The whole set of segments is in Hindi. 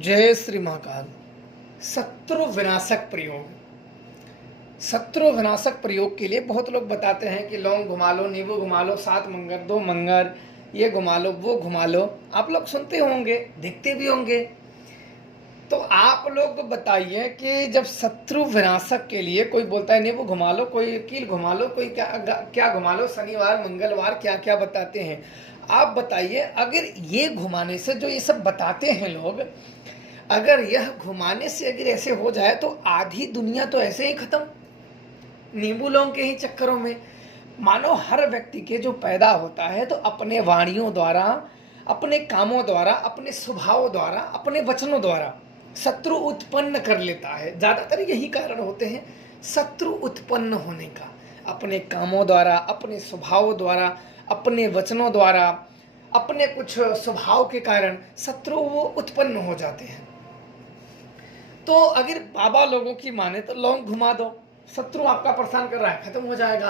जय श्री महाकाल। शत्रु विनाशक प्रयोग। शत्रु विनाशक प्रयोग के लिए बहुत लोग बताते हैं कि लौंग घुमा लो, नींबू घुमा लो, 7 मंगर 2 मंगर, ये घुमा लो वो घुमा लो। आप लोग सुनते होंगे, देखते भी होंगे। तो आप लोग बताइए कि जब शत्रु विनाशक के लिए कोई बोलता है नींबू घुमा लो, कोई कील घुमा लो, कोई क्या क्या घुमा लो, शनिवार मंगलवार क्या क्या बताते हैं। आप बताइए, अगर ये घुमाने से, जो ये सब बताते हैं लोग, अगर यह घुमाने से अगर ऐसे हो जाए तो आधी दुनिया तो ऐसे ही खत्म, नींबू लौंग के ही चक्करों में। मानो हर व्यक्ति के जो पैदा होता है तो अपने वाणियों द्वारा, अपने कामों द्वारा, अपने स्वभाव द्वारा, अपने वचनों द्वारा शत्रु उत्पन्न कर लेता है। ज्यादातर यही कारण होते हैं शत्रु उत्पन्न होने का, अपने कामों द्वारा, अपने स्वभाव द्वारा, अपने वचनों द्वारा, अपने कुछ स्वभाव के कारण शत्रु वो उत्पन्न हो जाते हैं। तो अगर बाबा लोगों की माने तो लौंग घुमा दो, शत्रु आपका परेशान कर रहा है, खत्म हो जाएगा।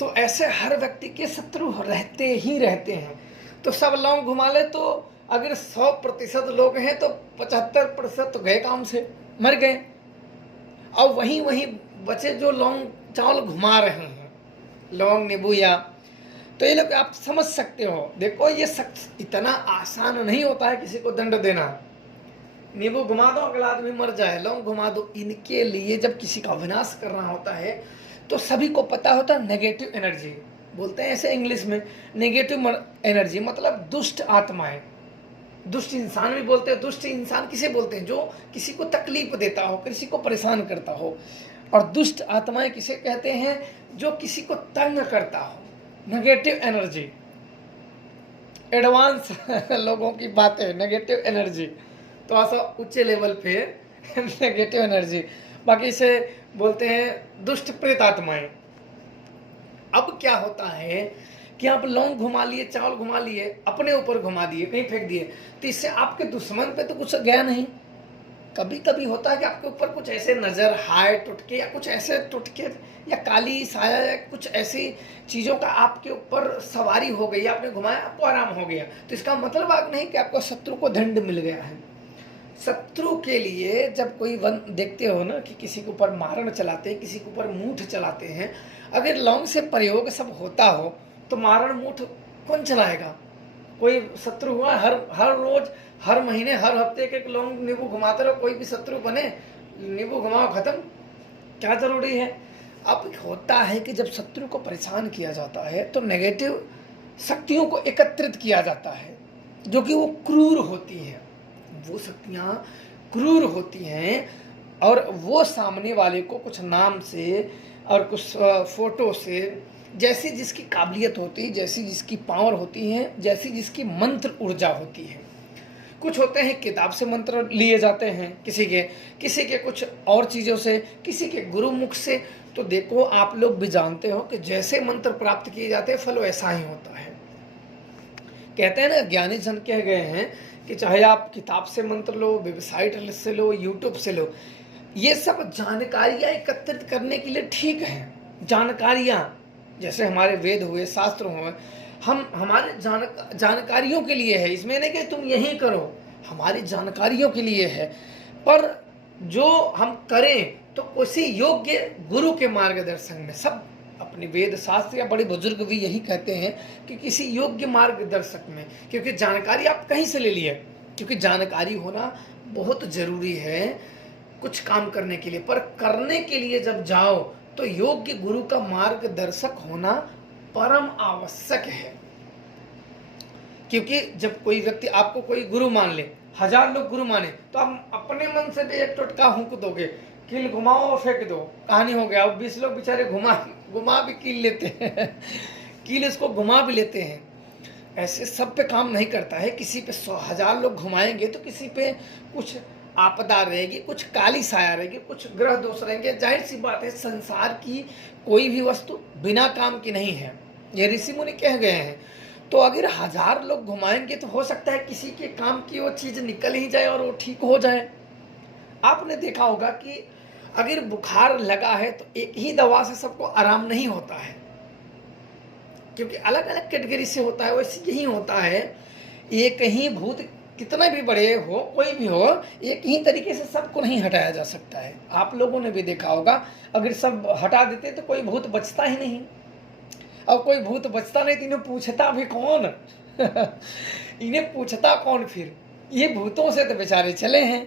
तो ऐसे हर व्यक्ति के शत्रु रहते ही रहते हैं। तो सब लौंग घुमा ले तो अगर 100% लोग हैं तो 75% तो गए काम से, मर गए। और वहीं वहीं बचे जो लौंग चावल घुमा रहे हैं, लौंग नींबू या, तो ये लोग आप समझ सकते हो। देखो, ये इतना आसान नहीं होता है किसी को दंड देना। नींबू घुमा दो अगला आदमी मर जाए, लौंग घुमा दो। इनके लिए जब किसी का विनाश करना होता है तो सभी को पता होता है नेगेटिव एनर्जी, बोलते हैं ऐसे इंग्लिश में। नेगेटिव एनर्जी मतलब दुष्ट आत्माएं, दुष्ट इंसान भी बोलते हैं। दुष्ट इंसान किसे बोलते हैं? जो किसी को तकलीफ देता हो, किसी को परेशान करता हो। और दुष्ट आत्माएं किसे कहते हैं? जो किसी को तंग करता हो। नेगेटिव एनर्जी, एडवांस लोगों की बातें, नेगेटिव एनर्जी तो ऐसा उच्च लेवल पे नेगेटिव एनर्जी, बाकी इसे बोलते हैं दुष्ट प्रेत आत्माएं। अब क्या होता है कि आप लौंग घुमा लिए, चावल घुमा लिए, अपने ऊपर घुमा दिए, कहीं फेंक दिए, तो इससे आपके दुश्मन पे तो कुछ गया नहीं। कभी कभी होता है कि आपके ऊपर कुछ ऐसे नजर, हाय टुटके या कुछ ऐसे टुटके या काली साया या कुछ ऐसी चीजों का आपके ऊपर सवारी हो गई, आपने घुमाया, आपको आराम हो गया। तो इसका मतलब आप नहीं कि आपको शत्रु को दंड मिल गया है। शत्रु के लिए जब कोई वन देखते हो ना कि किसी के ऊपर मारण चलाते हैं, किसी के ऊपर मूठ चलाते हैं, अगर लौंग से प्रयोग सब होता हो तो मारण मूठ कौन चलाएगा? कोई शत्रु हुआ, हर रोज, हर महीने, हर हफ्ते एक लौंग नींबू घुमाते रहो, कोई भी शत्रु बने, नींबू घुमाओ, खत्म। क्या जरूरी है? अब होता है कि जब शत्रु को परेशान किया जाता है तो नेगेटिव शक्तियों को एकत्रित किया जाता है, जो कि वो क्रूर होती हैं। वो शक्तियां क्रूर होती हैं और वो सामने वाले को कुछ नाम से और कुछ फोटो से, जैसी जिसकी काबिलियत होती है, जैसी जिसकी पावर होती है, जैसी जिसकी मंत्र ऊर्जा होती है। कुछ होते हैं किताब से मंत्र लिए जाते हैं, किसी के कुछ और चीज़ों से, किसी के गुरु मुख से। तो देखो, आप लोग भी जानते हो कि जैसे मंत्र प्राप्त किए जाते हैं फल वैसा ही होता है। कहते हैं ना, ज्ञानी जन कह गए हैं कि चाहे आप किताब से मंत्र लो, वेबसाइट से लो, यूट्यूब से लो, ये सब जानकारियाँ एकत्रित करने के लिए ठीक है। जानकारियाँ जैसे हमारे वेद हुए, शास्त्र हुए, हमारे जानकारियों के लिए है। इसमें नहीं कि तुम यही करो, हमारी जानकारियों के लिए है। पर जो हम करें तो किसी योग्य गुरु के मार्गदर्शन में। सब अपने वेद शास्त्र या बड़े बुजुर्ग भी यही कहते हैं कि किसी योग्य मार्गदर्शक में, क्योंकि जानकारी आप कहीं से ले लिए, क्योंकि जानकारी होना बहुत जरूरी है कुछ काम करने के लिए। पर करने के लिए जब जाओ तो योग्य गुरु का मार्गदर्शक होना परम आवश्यक है। क्योंकि जब कोई व्यक्ति आपको कोई गुरु मान ले, 1000 लोग गुरु माने, तो आप अपने मन से भी एक टोटका हुक दोगे, कील घुमाओ और फेंक दो, कहानी हो गया। अब 20 लोग बेचारे घुमा भी कील लेते हैं कील इसको घुमा भी लेते हैं। ऐसे सब पे काम नहीं करता है। किसी पे 100,000 लोग घुमाएंगे तो किसी पे कुछ आपदा रहेगी, कुछ काली साया रहेगी, कुछ ग्रह दोष रहेंगे। जाहिर सी बात है, संसार की कोई भी वस्तु बिना काम की नहीं है, ये ऋषि मुनि कह गए हैं। तो अगर 1000 लोग घुमाएंगे तो हो सकता है किसी के काम की वो चीज निकल ही जाए और वो ठीक हो जाए। आपने देखा होगा कि अगर बुखार लगा है तो एक ही दवा से सबको आराम नहीं होता है, क्योंकि अलग अलग कैटेगरी से होता है। वैसे यही होता है, एक ही भूत कितना भी बड़े हो, कोई भी हो, एक ही तरीके से सबको नहीं हटाया जा सकता है। आप लोगों ने भी देखा होगा, अगर सब हटा देते तो कोई भूत बचता ही नहीं, और कोई भूत बचता नहीं तो इन्हें पूछता भी कौन? इन्हें पूछता कौन फिर? ये भूतों से तो बेचारे चले हैं।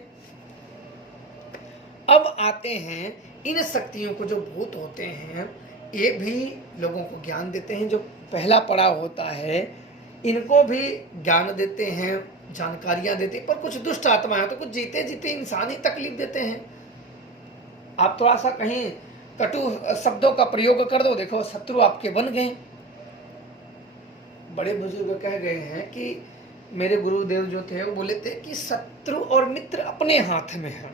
अब आते हैं इन शक्तियों को, जो भूत होते हैं ये भी लोगों को ज्ञान देते हैं। जो पहला पड़ाव होता है इनको भी ज्ञान देते हैं, जानकारियां देते हैं, पर कुछ दुष्ट आत्माएं तो कुछ जीते जीते इंसान ही तकलीफ देते हैं। आप थोड़ा सा कहीं कटु शब्दों का प्रयोग कर दो, देखो शत्रु आपके बन गए। बड़े बुजुर्ग कह गए हैं कि मेरे गुरुदेव जो थे वो बोले थे कि शत्रु और मित्र अपने हाथ में है।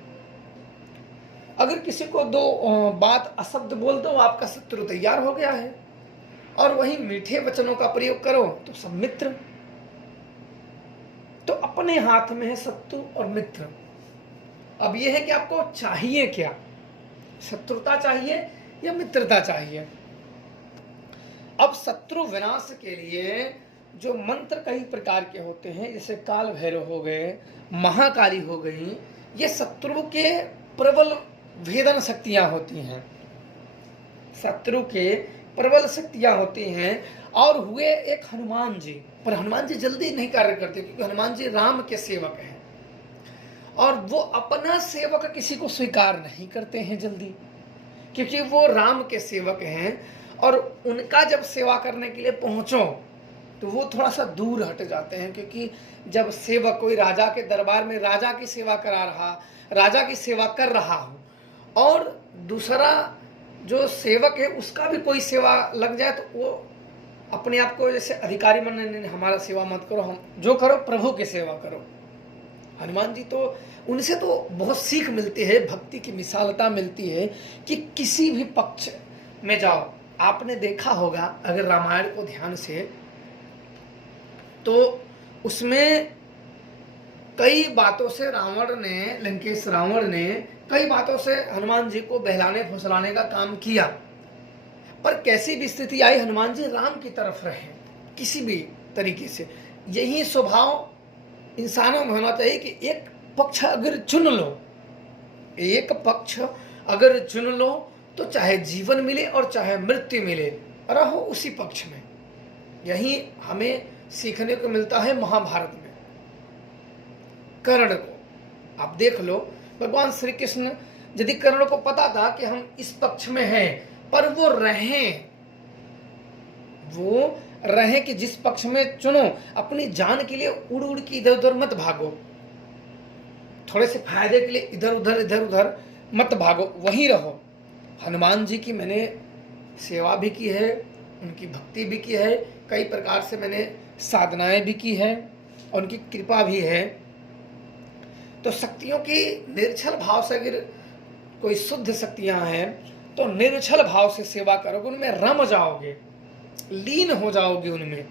अगर किसी को दो बात अशब्द बोल दो, आपका शत्रु तैयार हो गया है, और वही मीठे वचनों का प्रयोग करो तो सब मित्र। तो अपने हाथ में है शत्रु और मित्र। अब यह है कि आपको चाहिए क्या, शत्रुता चाहिए या मित्रता चाहिए? अब शत्रु विनाश के लिए जो मंत्र कई प्रकार के होते हैं, जैसे काल भैरव हो गए, महाकाली हो गई, ये शत्रु के प्रबल भेदन शक्तियां होती हैं, शत्रु के प्रबल शक्तियां होती हैं। और हुए एक हनुमान जी, पर हनुमान जी जल्दी नहीं कार्य करते, क्योंकि हनुमान जी राम के सेवक हैं, और वो अपना सेवक किसी को स्वीकार नहीं करते हैं जल्दी, क्योंकि वो राम के सेवक हैं। और उनका जब सेवा करने के लिए पहुंचो तो वो थोड़ा सा दूर हट जाते हैं, क्योंकि जब सेवक कोई राजा के दरबार में राजा की सेवा करा रहा, राजा की सेवा कर रहा हो, और दूसरा जो सेवक है उसका भी कोई सेवा लग जाए, तो वो अपने आप को जैसे अधिकारी मानने, हमारा सेवा मत करो, हम जो करो प्रभु की सेवा करो। हनुमान जी तो, उनसे तो बहुत सीख मिलती है, भक्ति की विशालता मिलती है कि किसी भी पक्ष में जाओ। आपने देखा होगा अगर रामायण को ध्यान से, तो उसमें कई बातों से रावण ने, लंकेश रावण ने कई बातों से हनुमान जी को बहलाने फुसलाने का काम किया, पर कैसी भी स्थिति आई हनुमान जी राम की तरफ रहे किसी भी तरीके से। यही स्वभाव इंसानों में होना चाहिए कि एक पक्ष अगर चुन लो, एक पक्ष अगर चुन लो तो चाहे जीवन मिले और चाहे मृत्यु मिले, रहो उसी पक्ष में। यही हमें सीखने को मिलता है महाभारत में। कर्ण को आप देख लो, भगवान श्री कृष्ण, यदि कर्ण को पता था कि हम इस पक्ष में हैं, पर वो रहे कि जिस पक्ष में चुनो, अपनी जान के लिए उड़ उड़ के इधर उधर मत भागो, थोड़े से फायदे के लिए इधर उधर मत भागो, वहीं रहो। हनुमान जी की मैंने सेवा भी की है, उनकी भक्ति भी की है, कई प्रकार से मैंने साधनाएं भी की है, और उनकी कृपा भी है। तो शक्तियों की निर्छल भाव से, अगर कोई शुद्ध शक्तियां हैं तो निर्छल भाव से सेवा करोगे, उनमें रम जाओगे, लीन हो जाओगे उनमें,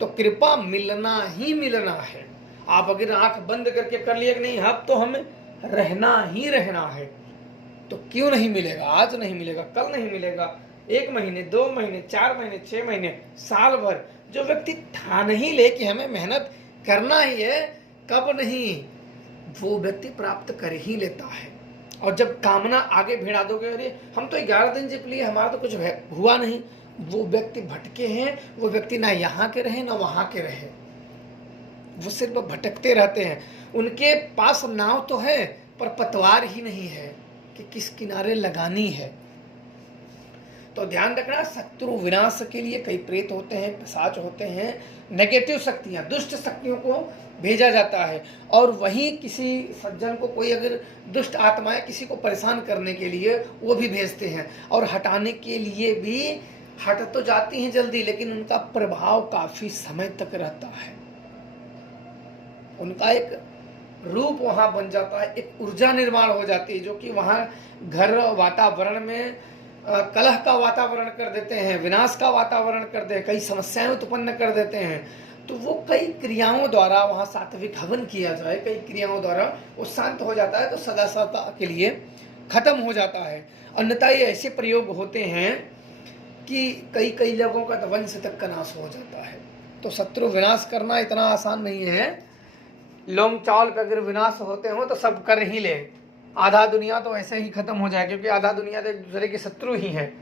तो कृपा मिलना ही मिलना है। आप अगर आंख बंद करके कर लिया कि नहीं अब तो हमें रहना ही रहना है, तो क्यों नहीं मिलेगा? आज नहीं मिलेगा, कल नहीं मिलेगा, 1 महीने 2 महीने 4 महीने 6 महीने साल भर, जो व्यक्ति ठान ही ले कि हमें मेहनत करना ही है, कब नहीं, वो व्यक्ति प्राप्त कर ही लेता है। और जब कामना आगे भिड़ा दोगे, अरे हम तो 11 दिन जिप लिए, हमारा तो कुछ हुआ नहीं, वो व्यक्ति भटके हैं। वो व्यक्ति ना यहाँ के रहे ना वहाँ के रहे, वो सिर्फ भटकते रहते हैं। उनके पास नाव तो है पर पतवार ही नहीं है कि किस किनारे लगानी है। तो ध्यान रखना, शत्रु विनाश के लिए कई प्रेत होते हैं, पिशाच होते हैं, नेगेटिव शक्तियां, दुष्ट शक्तियों को भेजा जाता है। और वहीं किसी सज्जन को कोई अगर दुष्ट आत्माएं किसी को परेशान करने के लिए वो भी भेजते हैं, और हटाने के लिए भी हट तो जाती हैं जल्दी, लेकिन उनका प्रभाव काफी समय तक रहता है। उनका एक रूप वहां बन जाता है, एक ऊर्जा निर्माण हो जाती है, जो कि वहां घर वातावरण में कलह का वातावरण कर देते हैं, विनाश का वातावरण कर देते हैं, कई समस्याएं उत्पन्न कर देते हैं। तो वो कई क्रियाओं द्वारा वहां सात्विक हवन किया जाए, कई क्रियाओं द्वारा वो शांत हो जाता है, तो सदा सदा के लिए खत्म हो जाता है। अन्यथा ये ऐसे प्रयोग होते हैं कि कई लोगों का वंश तक का नाश हो जाता है। तो शत्रु विनाश करना इतना आसान नहीं है। लौंग चावल पे अगर विनाश होते हो तो सब कर ही ले, आधा दुनिया तो ऐसे ही खत्म हो जाए, क्योंकि आधा दुनिया तो एक दूसरे के शत्रु ही है।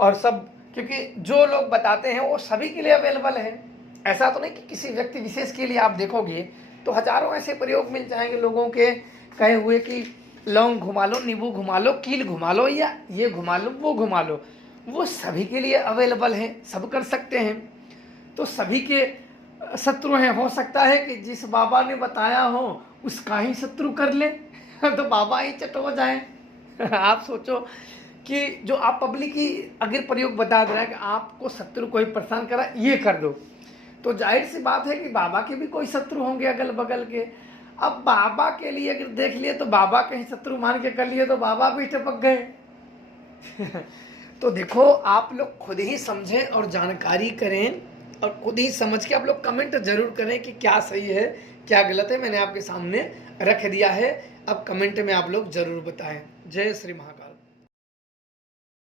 और सब, क्योंकि जो लोग बताते हैं वो सभी के लिए अवेलेबल है, ऐसा तो नहीं कि किसी व्यक्ति विशेष के लिए। आप देखोगे तो हजारों ऐसे प्रयोग मिल जाएंगे लोगों के कहे हुए कि लौंग घुमा लो, नींबू घुमा लो, कील घुमा लो, या ये घुमा लो, वो घुमा लो, वो सभी के लिए अवेलेबल है, सब कर सकते हैं। तो सभी के शत्रु हैं, हो सकता है कि जिस बाबा ने बताया हो उसका ही शत्रु कर ले तो बाबा ही चट हो जाए आप सोचो कि जो आप पब्लिक की अगर प्रयोग बता दे रहा है कि आपको शत्रु कोई परेशान करा, ये कर दो, तो जाहिर सी बात है कि बाबा के भी कोई शत्रु होंगे अगल बगल के। अब बाबा के लिए अगर देख लिए तो बाबा कहीं शत्रु मान के कर लिए तो बाबा भी टपक गए तो देखो, आप लोग खुद ही समझें और जानकारी करें, और खुद ही समझ के आप लोग कमेंट जरूर करें कि क्या सही है क्या गलत है। मैंने आपके सामने रख दिया है, अब कमेंट में आप लोग जरूर बताएं। जय श्री महाकाल।